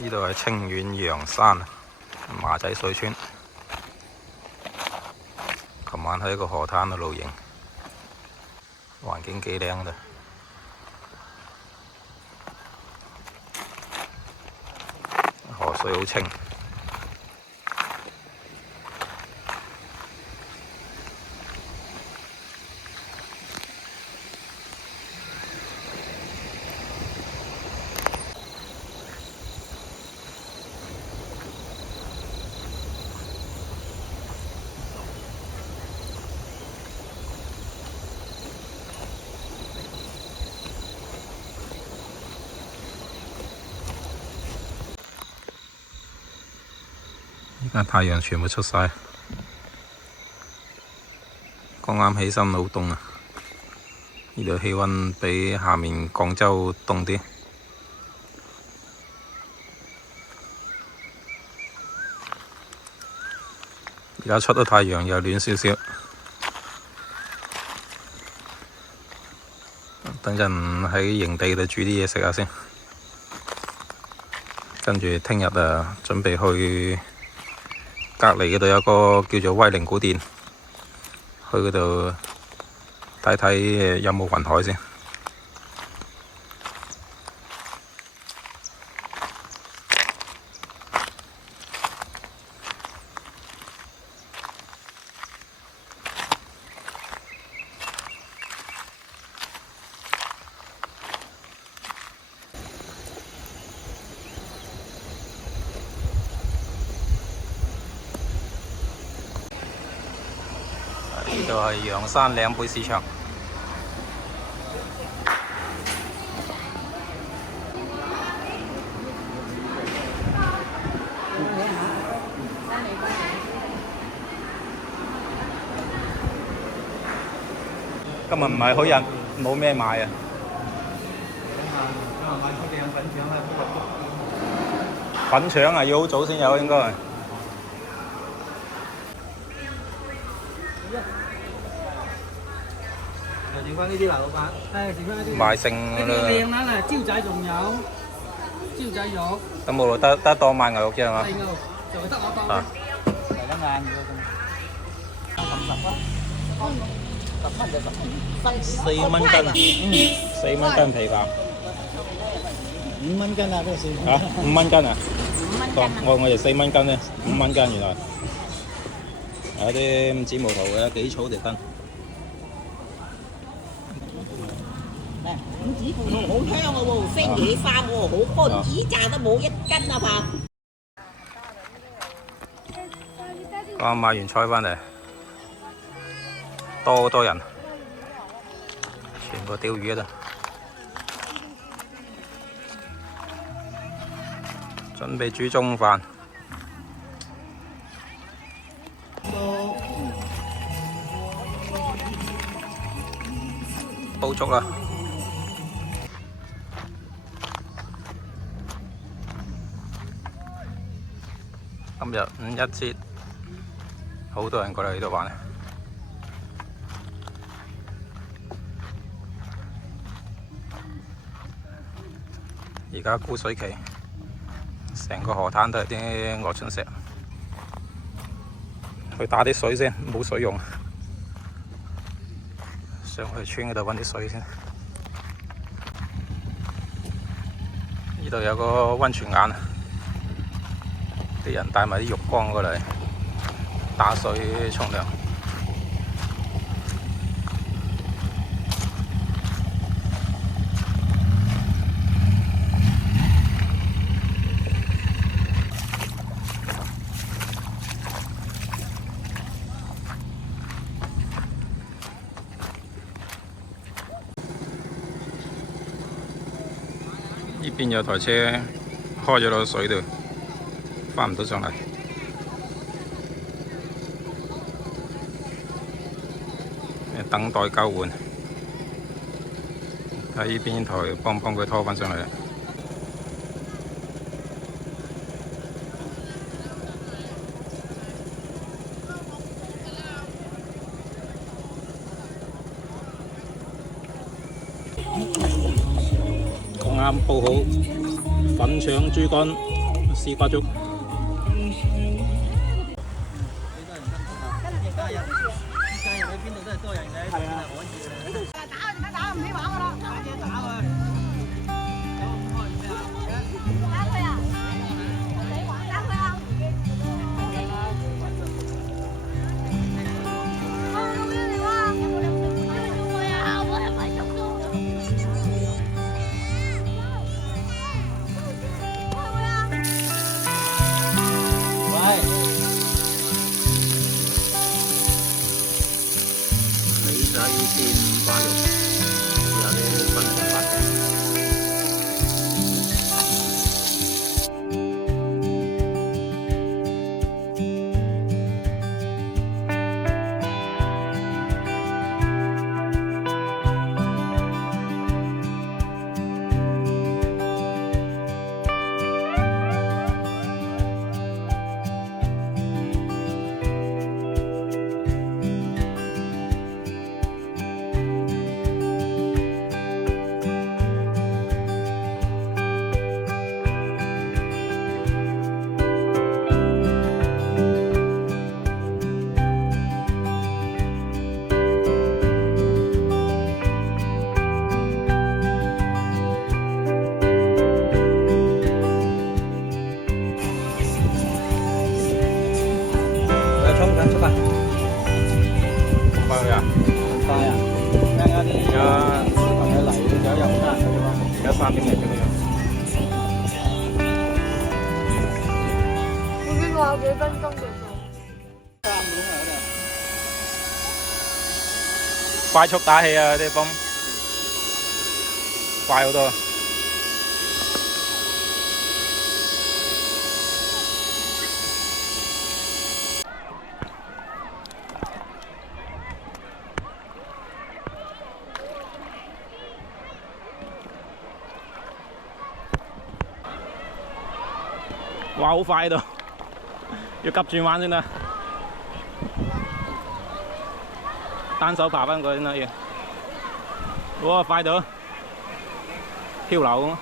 呢度係清遠陽山馬仔水村，琴晚喺一個河灘度露營，環境幾靚嘅，河水好清。而家太陽全部出晒，剛啱起身好凍啊！呢度氣温比下面廣州凍啲。而家出咗太陽又暖少少，等陣喺營地度煮啲嘢食下先，跟住聽日啊準備去隔離嗰度有個叫做威靈古殿，去嗰度睇睇有冇雲海先。呢度係陽山嶺貝市場，今日唔係好日，冇咩買啊！粉腸啊，要好早先有應該。剩翻呢啲啦，老闆。係，剩翻呢啲。賣剩啦。靚啦，嗱，蕉仔仲有，蕉仔肉。咁冇得當買牛肉啫係嘛？係牛，就係得我當。嚟得晏嘅咁。10蚊就10蚊4蚊斤，4蚊斤皮包。5蚊斤啊，咩事？嚇，5蚊斤啊5蚊斤啊！我哋4蚊斤咧，5蚊斤原來。有啲唔止毛頭嘅，幾草條斤。五指葡萄好香嘅喎，星野花喎，好乾，依扎都冇1斤啊怕。剛買完菜返嚟，多好多人，全部釣魚喺度，準備煮中飯。煲粥啦！今日5.1節，好多人過嚟呢度玩。而家枯水期，成個河灘都係啲鵝卵石。去打啲水先，冇水用。上去村嗰度揾啲水先。呢度有個溫泉眼，啲人帶埋啲浴缸過嚟打水沖涼。呢邊有台車開咗落水度，翻唔到上嚟。等待救援，喺呢邊台幫佢拖翻上嚟。啱煲好粉腸豬肝絲花粥。家人喺邊度都係多人嘅，係啊，可以嘅。打唔起玩噶啦，打嘢打佢。打佢啊！打佢啊！李仔煎花肉，有啲粉紅白嘅。出發，快去啊！快啊！啱啱啲小朋友嚟，有又好難去喎。而家3點嚟啫嘛。呢個有幾分鐘嘅啫。3點嚟嘅。快速打氣啊！啲泵快好多。哇！好快喺度，要急轉彎先得，單手爬翻過先得要。哇！快到，漂流咁。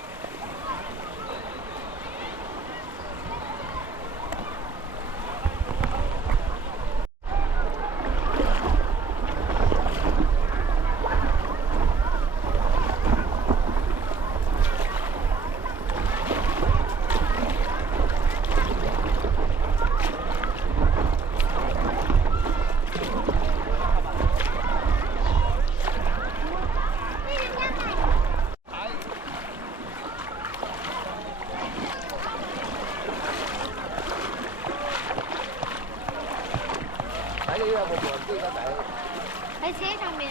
喺車上面。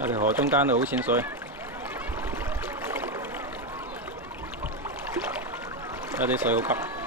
有條河中間度好淺水，有啲水好急。